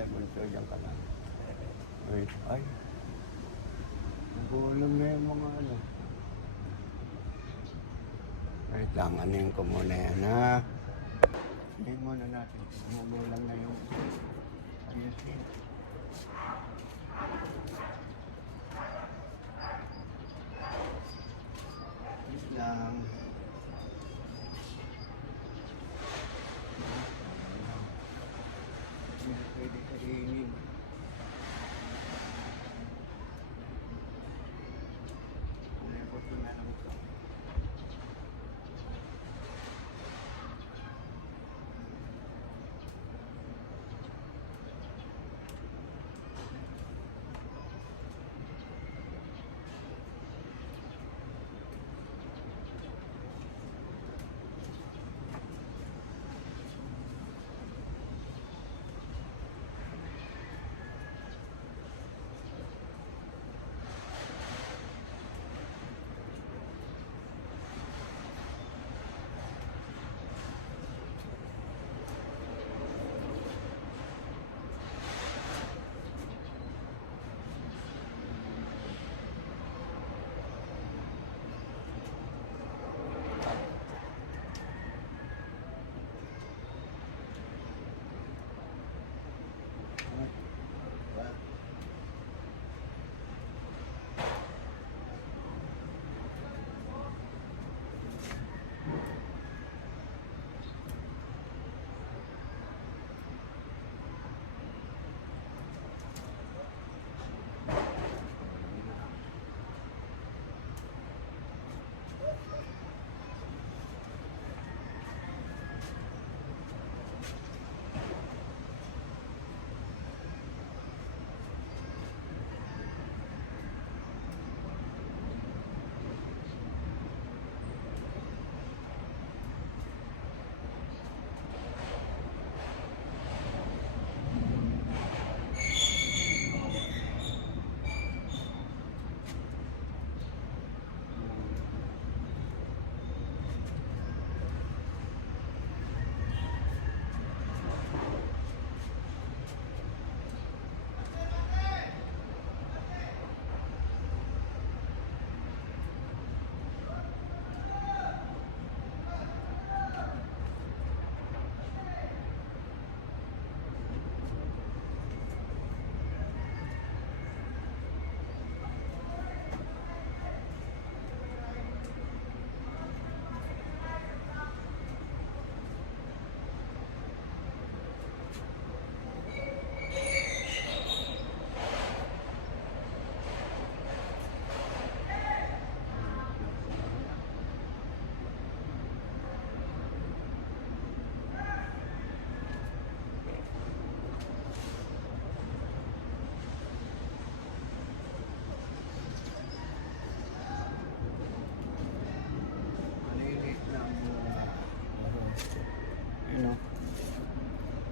Ay, bunso, dyan ka na. Wait, ay. Nagulang na yung mga ano. Wait lang, anin ko muna yan, ha? Hindi muna natin. Nagulang na yung ayusin. Wait lang. Hindi pwede kainin. Nalipot ko na lang ito.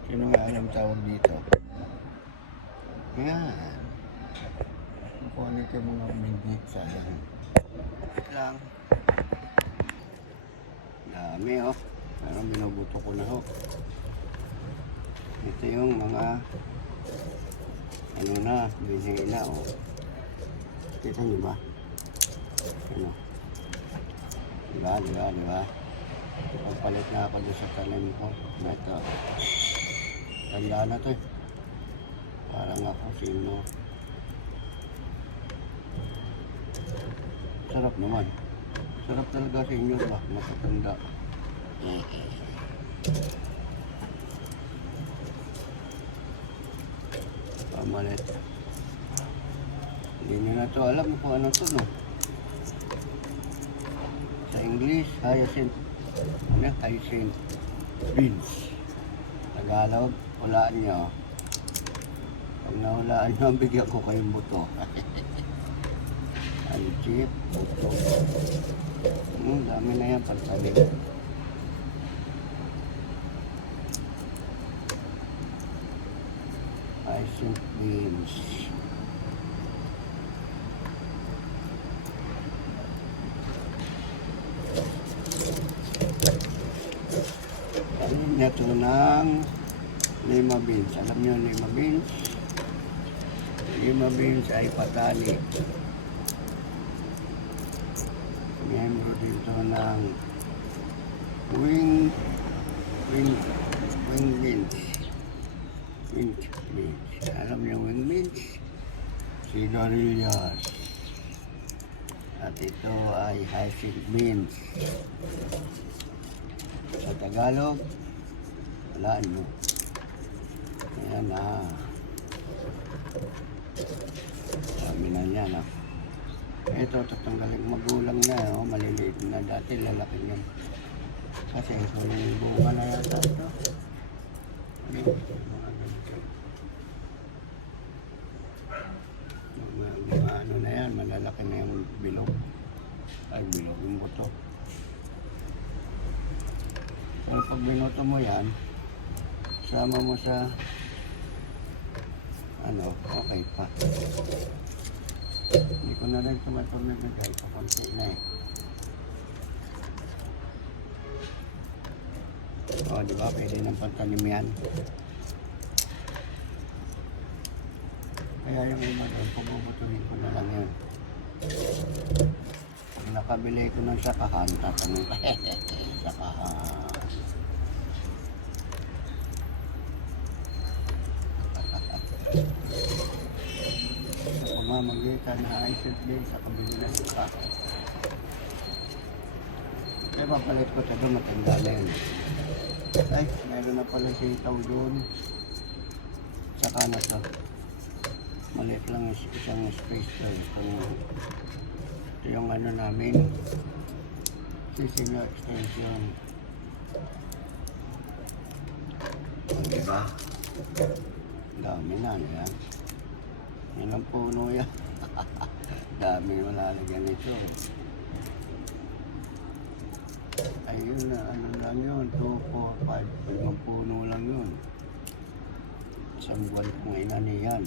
Sino nga alam tawag dito? Yan. Kuha nito yung mga bigit sa yan. Wait lang. Dami oh. Parang binubuto ko na oh. Ito yung mga ano na, binhi na oh. Kita nyo ba? Ano? Diba? Pagpalit na ako doon sa talim ko. Ito. Tanda na to eh. Parang ako sino. Sarap naman. Sarap talaga sa inyo ba? Makatanda. Pamalit. Hindi nyo na to alam kung ano to no. Sa English, hyacinth. Ano? Hyacinth beans. Tagalog, hulaan nyo. Pag nahulaan nyo, bigyan ko kayong buto. Alchip, buto. Dami na yan pagsabi. Hyacinth beans. Ito ng lima beans. Alam niyo lima beans? Lima beans ay patani. Miyembro dito ng wing beans. Wing beans. Alam niyo wing beans? Sigarilyas. At ito ay hyacinth beans. Sa Tagalog, wala nyo. Ayan na. Sabi na niya na. Ito, tatanggalin magulang na. Oh, maliliit na. Dati lalaki niyan. Kasi ito yung bunga na yata ito. Mga ganito. Mga ano na yan, malalaki na yung bilog. Ay, bilog yung buto. Pero pag binuto mo yan, sama mo sa ano, okay pa. Hindi ko na rin tumatulog-nagay, pakunti na eh. O, di ba? Pwede ng pantanim yan. Kaya yung iba doon, pububutunin ko na lang yun. Pag nakabili ko ng sakahan, tatanong ka, sakahan. Sa pamamagitan na hyacinth beans sa kabili ng sakahan. Kaya papalit ko ito doon, matanda na yun. Ay, meron na pala sitaw doon. Saka na ito. Maliit lang isang space to. Ito yung ano namin. Sisilo extension. O, diba? Dami na, yan. Yan ang puno yan. Dami wala na ganito. Ayun na, ano lang yun, 2, 4, 5, 5 puno lang yun. Isang buwan kong inanihan.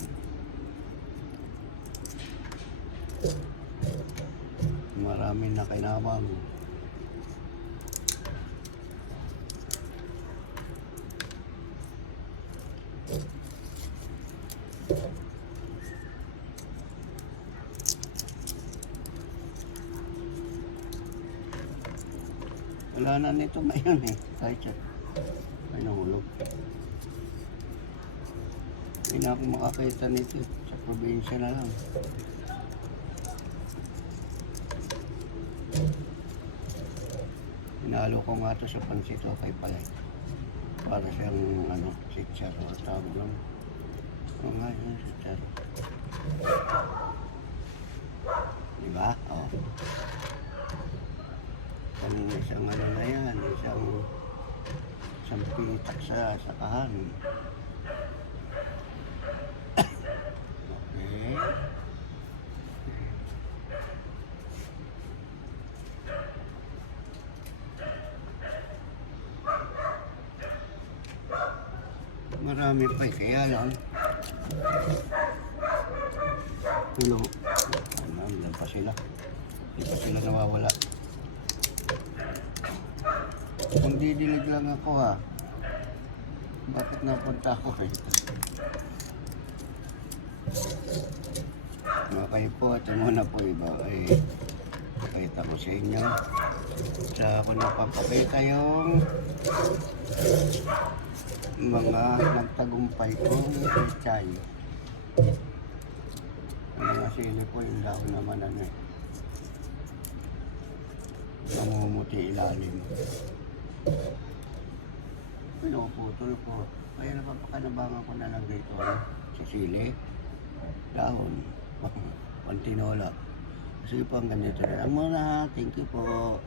Marami na kinabang. Wala na nito ngayon eh. Kahit siya. Ay, nahulog. Hindi na ako makakita nito. Sa probinsya na lang. Hinalo ko nga ito sa pansito kay Palay. Para siyang ano, sitsaro. Tawag lang. Oo nga yun, sitsaro. Diba? Oo. Isang ano na yan, isang pitak sa sakahan. Okay. Marami pa eh, kaya lang. Hello. Ano, ilan pa sila? Hindi pa sila nawawala. Kung didilig lang ako ha, bakit napunta ako eh? Okay po, ito muna po iba ay pakita ko sa inyo. Sa ako napapakita yung mga nagtagumpay kong chay. Ang mga sili po yung daon naman ano eh. Namumuti ilalim. Pinuputol po. Kaya napapakanabangan ko na lang dito sa sili. Dahon. Pantinola. Kasi po ang ganito rin. Ang muna. Thank you po.